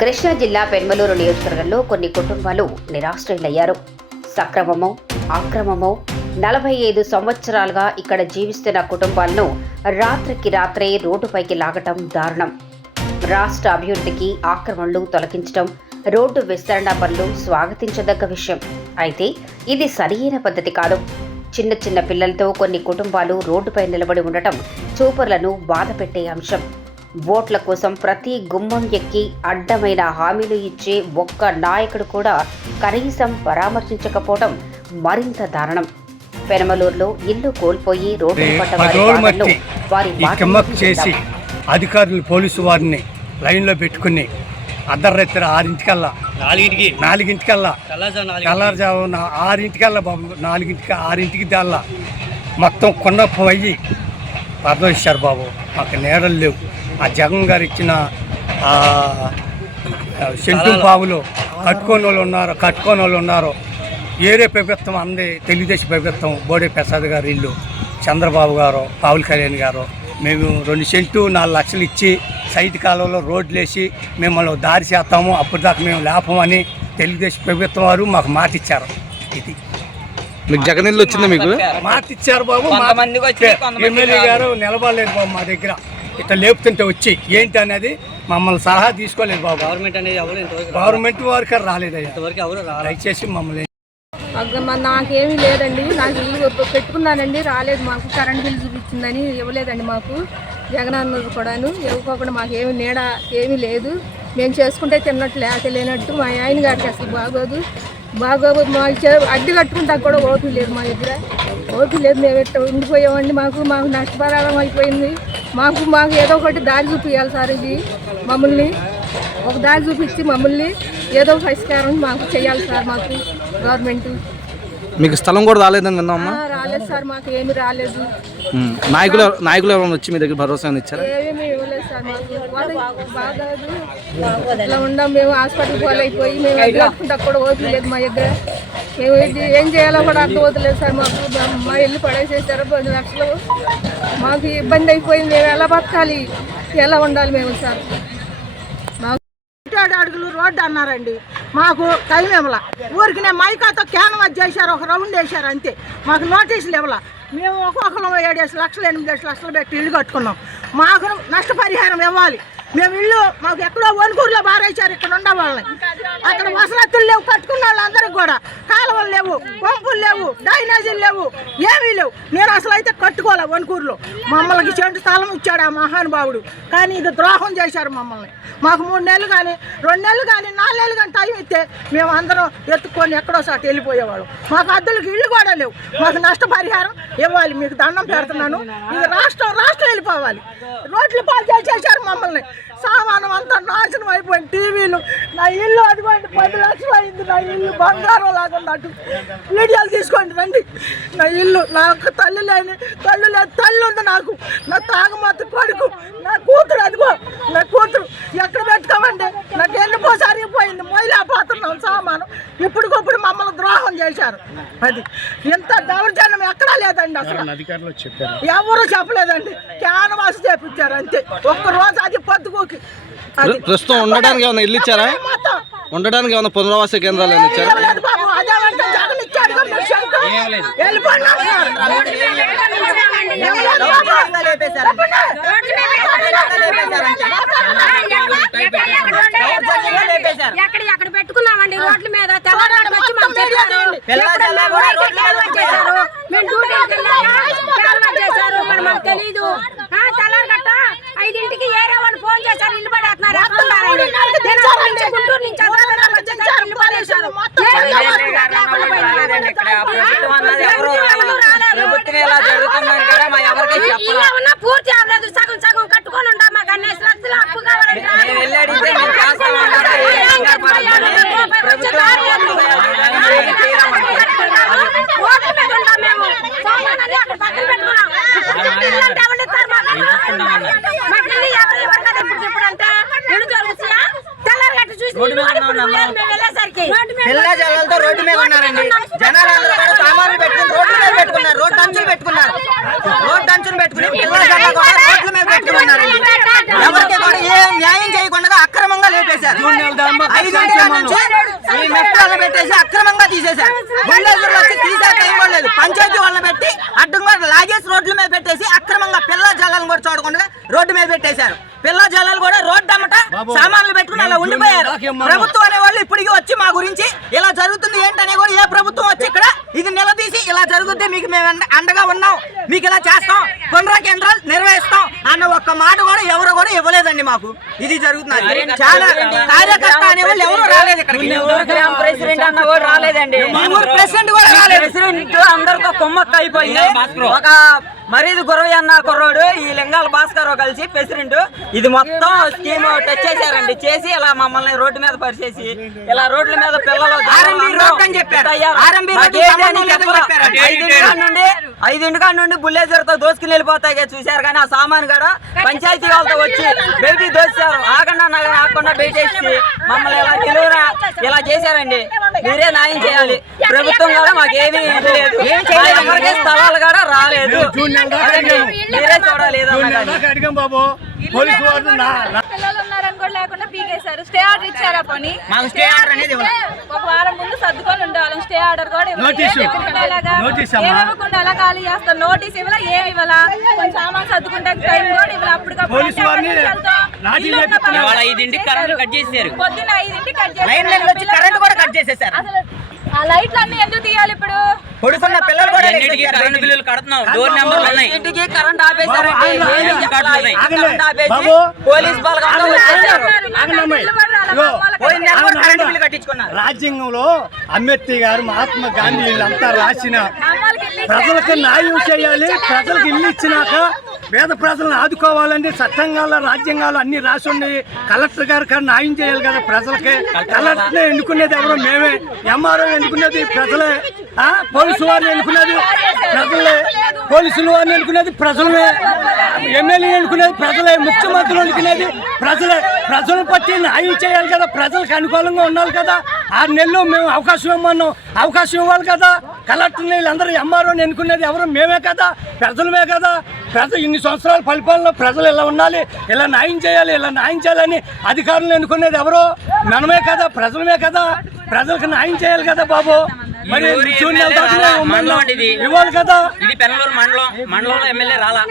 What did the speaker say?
కృష్ణా జిల్లా పెన్మలూరు నియోజకవర్గంలో కొన్ని కుటుంబాలు నిరాశ్రయులయ్యారు. సక్రమమో అక్రమమో 45 సంవత్సరాలుగా ఇక్కడ జీవిస్తున్న కుటుంబాలను రాత్రికి రాత్రే రోడ్డుపైకి లాగటం దారుణం. రాష్ట్ర అభివృద్ధికి ఆక్రమణలు తొలగించడం, రోడ్డు విస్తరణ పనులు స్వాగతించదగ్గ విషయం. అయితే ఇది సరియైన పద్ధతి కాదు. చిన్న చిన్న పిల్లలతో కొన్ని కుటుంబాలు రోడ్డుపై నిలబడి ఉండటం చూపర్లను బాధపెట్టే అంశం. ఓట్ల కోసం ప్రతి గుమ్మం ఎక్కి అడ్డమైన హామీలు ఇచ్చే ఒక్క నాయకుడు కూడా కనీసం పరామర్శించకపోవడం మరింత దారుణం. పెనమలూరులో ఇల్లు కోల్పోయి రోడ్డు చేసి అధికారులు పోలీసు వారిని లైన్లో పెట్టుకుని అర్ధరాత్రి 4:00కల్లా తెల్లారుజామున 6:00కల్లా 4:00-6:00కి దాల్లా మొత్తం కొండపు అయ్యి పరదోషించారు బాబు. మాకు నీడలు లేవు. ఆ జగన్ గారు ఇచ్చిన సెంటు బావులు కట్టుకోని వాళ్ళు ఉన్నారు. ఏరే ప్రభుత్వం అంది తెలుగుదేశం ప్రభుత్వం, బోడే ప్రసాద్ గారు ఇల్లు, చంద్రబాబు గారు, పవన్ కళ్యాణ్ గారు మేము 2 సెంటు 4 లక్షలు ఇచ్చి సైట్ కాలంలో రోడ్లు వేసి మిమ్మల్ని దారి చేస్తాము, అప్పుడు దాకా మేము లేపమని తెలుగుదేశం ప్రభుత్వం వారు మాకు మాట ఇచ్చారు. ఇది మీకు జగన్ ఇల్లు వచ్చిందా? మీకు మాట ఇచ్చారు బాబు. ఎమ్మెల్యే గారు నిలబడలేదు బాబు మా దగ్గర. ఇట్లా లేపుతుంటే వచ్చి ఏంటి అనేది మమ్మల్ని సలహా తీసుకోలేదు బాబు. గవర్నమెంట్ వారికి రాలేదయ్యా. దయచేసి మమ్మల్ని నాకేమీ లేదండి. నాకు ఇల్లు పెట్టుకున్నానండి, రాలేదు. మాకు కరెంట్ బిల్లు చూపించిందని ఇవ్వలేదండి. మాకు జగన్ అన్నది కూడాను ఇవ్వకుండా మాకు ఏమి నీడ ఏమీ లేదు. మేము చేసుకుంటే తిన్నట్టు లేక లేనట్టు. మా ఆయన గారికి అసలు బాగోదు. మా అడ్డు కట్టుకుంటా కూడా ఓపిక లేదు. మా దగ్గర ఓపిక లేదు. మేము ఎట్లా ఉండిపోయామండి. మాకు నష్టపరాధం అయిపోయింది. మాకు ఏదో ఒకటి దారి చూపించాలి సార్. ఇది మమ్మల్ని ఒక దారి చూపించి మమ్మల్ని ఏదో పరిష్కారం మాకు చేయాలి సార్. మాకు గవర్నమెంట్ మీకు స్థలం కూడా రాలేదని విన్నామమ్మా? రాలేదు సార్, మాకు ఏమి రాలేదు. నాయకులు ఎవరైనా వచ్చి మీ దగ్గర భరోసా ఇచ్చారా? ఏమీ ఇవ్వలేదు సార్. మాకు బాగాదు. ఇట్లా ఉన్నాం మేము. హాస్పిటల్ పోలైపోయి మేము అడ్డుకుంటా కూడా ఓపిక లేదు మా దగ్గర. మేము ఏం చేయాలో కూడా అర్థం అవుతలేదు సార్. మా ఇల్లు పడేసేసారు 10 లక్షలు. మాకు ఇబ్బంది అయిపోయింది. మేము ఎలా బతకాలి, ఎలా ఉండాలి మేము సార్? 7 అడుగులు రోడ్డు అన్నారండి. మాకు టైం ఊరికి మైకాతో క్యాన్వాస్ చేశారు, ఒక రౌండ్ వేశారు అంతే. మాకు నోటీసులు ఇవ్వాల. మేము ఒక్కొక్కరు 7 లక్షలు 8 లక్షలు పెట్టి ఇల్లు కట్టుకున్నాం. మాకు నష్టపరిహారం ఇవ్వాలి. మేము ఇల్లు మాకు ఎక్కడో వణుకూరులో బారేశారు. ఇక్కడ ఉండే వాళ్ళని అక్కడ వసతులు లేవు. కట్టుకున్న వాళ్ళందరికీ కూడా కాలువలు లేవు, పంపులు లేవు, డ్రైనేజీలు లేవు, ఏమీ లేవు. నేను అసలు అయితే కట్టుకోలే వణుకూరులో. మమ్మల్ని చెంటు స్థలం ఇచ్చాడు ఆ మహానుభావుడు. కానీ ఇది ద్రోహం చేశారు మమ్మల్ని. మాకు 3 నెలలు కానీ 2 నెలలు కానీ 4 నెలలు కానీ టైం ఇస్తే మేము అందరం ఎత్తుక్కొని ఎక్కడో సాటి వెళ్ళిపోయేవాళ్ళం. మాకు అద్దెలకు ఇల్లు కూడా లేవు. మాకు నష్టపరిహారం ఇవ్వాలి. మీకు దండం పెడుతున్నాను. ఇది రాష్ట్రం వెళ్ళిపోవాలి. రోడ్లు పాలు చేసేసారు మమ్మల్ని. సామానం అంతా నాశనం అయిపోయింది. టీవీలు, నా ఇల్లు అదిగోండి 10 లక్షలు అయింది. నా ఇల్లు బంగారం లాగా ఉన్నట్టు. వీడియోలు తీసుకోండి రండి. నా ఇల్లు, నాకు తల్లి లేని తల్లి ఉంది. నాకు నా తాగమత కొడుకు, నా కూతురు, అదిగో నా కూతురు. ఎక్కడ పెట్టుకోమండి? నాకు ఎన్నిపోసి అరిగిపోయింది. మొయిలేకపోతున్నాం సామాను. ఇప్పటికప్పుడు మమ్మల్ని ద్రోహం చేశారు. అది ఇంత దౌర్జన్యం ఎక్కడా లేదండి. అసలు ఎవరు చెప్పలేదండి. క్యాన్వాస్ చేపించారు అంతే. ఒక్కరోజు అది పొద్దుకు. ప్రస్తుతం ఉండడానికి ఏమైనా ఇల్లు ఇచ్చారా? ఉండడానికి ఏమైనా పునరావాస కేంద్రాలు ఏమైనా ఇచ్చారా? ఎక్కడ పెట్టుకున్నామండి రోడ్ల మీద. మాకు తెలీదు. తెల్లారగట్ట 5ంటికి ఏరే వాళ్ళు ఫోన్ చేశారు. ఇల్లు పడేస్తున్నారు. గుంటూరు నుంచి పూర్తి అవ్వలేదు. సగం కట్టుకొని ఉంటా. మాకు 5 లక్షలు అప్పు కావాలండి. మేము సోమానాన్ని అక్కడ పక్కన పెట్టుకున్నాం. పిల్ల జనాలతో రోడ్డు మీద ఉన్నారండి. జనాలందరూ కూడా సామాన్లు పెట్టుకుని రోడ్డు మీద పెట్టుకున్నారు. రోడ్డు అంచులు పెట్టుకుని పిల్ల జనాలు కూడా రోడ్ల మీద పెట్టుకున్నారండి. ఎవరికి కూడా ఏ న్యాయం చేయకుండా అక్రమంగా లేపేశారు. తీసేశారు. 5 నుంచి ఈ మెట్టు వాళ్ళని పెట్టేసి అక్రమంగా తీసేశారు. బుల్డోజర్లు వచ్చి తీసే టైం కూడా లేదు. పంచాయతీ వాళ్ళని పెట్టి అడ్డంగా లాగేసి రోడ్ల మీద పెట్టేసి అక్రమంగా పిల్ల జలాలను కూడా చూడకుండా రోడ్డు మీద పెట్టేశారు. పిల్ల జలాలు కూడా రోడ్డు అమ్మట సామాన్లు పెట్టుకుని అలా ఉండిపోయారు. ప్రభుత్వం అనే వాళ్ళు ఇప్పటికీ వచ్చి మా గురించి ఇలా జరుగుతుంది ఏంటనే కూడా ఏ ప్రభుత్వం వచ్చి ఇక్కడ ఇది నిలదీసి ఇలా జరుగుద్ది, మీకు మేము అండగా ఉన్నాం, మీకు ఇలా చేస్తాం, పునరా కేంద్రాలు నిర్వహిస్తాం అన్న ఒక్క మాట కూడా ఎవరు కూడా ఇవ్వలేదండి. మాకు ఇది జరుగుతుంది. చాలా కార్యకర్త అనే వాళ్ళు ఎవరు రాలేదు. ప్రెసిడెంట్ అన్న కూడా రాలేదండి. ప్రెసిడెంట్ కూడా రాలేదు. ప్రెసిడెంట్ అందరితో కొమ్మక్క అయిపోయింది. ఒక మరీది గురవయ్య అన్న కుర్రోడు ఈ లింగాల భాస్కర్ కలిసి ప్రెసిడెంట్ ఇది మొత్తం స్కీమ్ టచ్ చేశారండి. చేసి ఇలా మమ్మల్ని రోడ్డు మీద పరిచేసి ఇలా రోడ్ల మీద పిల్లలు 5 నుండి బుల్లేజర్ తో దోసుకుని వెళ్ళిపోతాయి చూశారు. కానీ ఆ సామాన్ కూడా పంచాయతీ వాళ్ళతో వచ్చి బయటికి దోశారు. ఆకుండా బయటేసి మమ్మల్ని ఇలా నిలువురా ఇలా చేశారండి. మీరే న్యాయం చేయాలి. ప్రభుత్వం కూడా మాకేమీ లేదు. ఎవరికి స్థలాలు కూడా రాలేదు. మీరే చూడాలి. అడిగాం బాబు పోలీసు వారు పిల్లలు ఉన్నారని కూడా లేకుండా పీకేశారు. స్టే ఆర్డర్ ఇచ్చారా పోనీ? మాకు స్టే ఆర్డర్ అనేది ఒక వారం ముందు సర్దుకొని ఉండాలి. స్టే ఆర్డర్ కూడా ఇవ్వకుండా ఎలా ఖాళీ చేస్తారు? నోటీస్ ఇవ్వాలా, ఏమి ఇవ్వాలా? కొంచెం సామాన్ సర్దుకుంటే టైం కూడా ఇవ్వాలి. అప్పటికప్పుడు పోలీసు వారిని ఇవాళ 5ంటికి కరెంట్ కట్ చేశారు. పొద్దున్న 5ంటికి కట్ వచ్చి కరెంట్ కూడా కట్ చేసేసారు. అసలు ఆ లైట్లు అన్ని ఎందుకు తీయాలి ఇప్పుడు? పొడుకున్న పిల్లలు కూడా ఎన్నింటికి కరెంట్ బిల్లులు కడుతున్నాం. డోర్ నెంబర్లు ఉన్నాయి. ఇంటికి కరెంట్ ఆపేశారండి. కరెంట్ ఆపేసి పోలీస్ బలగాలు వచ్చేసారు. కరెంట్ బిల్లు కట్టించుకున్నారు. రాజ్యాంగంలో అంబేద్కర్ గారు, మహాత్మా గాంధీ వీళ్ళంతా రాసిన ప్రజలకు న్యాయం చేయాలి, ప్రజలకు ఇల్లు ఇచ్చినాక పేద ప్రజలను ఆదుకోవాలని చట్టంగాల రాజ్యాంగాలు అన్ని రాసి ఉన్నాయి. కలెక్టర్ గారు కానీ న్యాయం చేయాలి కదా ప్రజలకి. కలెక్టర్ ఎన్నుకునేది ఎవరో మేమే, ఎంఆర్ఓ ఎన్నుకునేది ప్రజలే, పోలీసు వారిని ఎన్నుకునేది ప్రజలే, పోలీసులు వారిని ఎన్నుకునేది ప్రజలే, ఎమ్మెల్యే ఎన్నుకునేది ప్రజలే, ముఖ్యమంత్రులు ఎన్నుకునేది ప్రజలే. ప్రజలను బట్టి న్యాయం చేయాలి కదా, ప్రజలకు అనుకూలంగా ఉండాలి కదా. 6 నెలలు మేము అవకాశం ఇవ్వమన్నాం, అవకాశం ఇవ్వాలి కదా. కలెక్టర్ని వీళ్ళందరూ ఎంఆర్ఓని ఎన్నుకునేది ఎవరు మేమే కదా, ప్రజలమే కదా. ఇన్ని సంవత్సరాల పరిపాలన ప్రజలు ఇలా ఉండాలి, ఇలా న్యాయం చేయాలి, ఇలా న్యాయం చేయాలని అధికారులను ఎన్నుకునేది ఎవరో మనమే కదా, ప్రజలమే కదా. ప్రజలకు న్యాయం చేయాలి కదా బాబు. మరి ఇవ్వాలి కదా. ఇది పెనలూరు మండలంలో ఎమ్మెల్యే రాలా.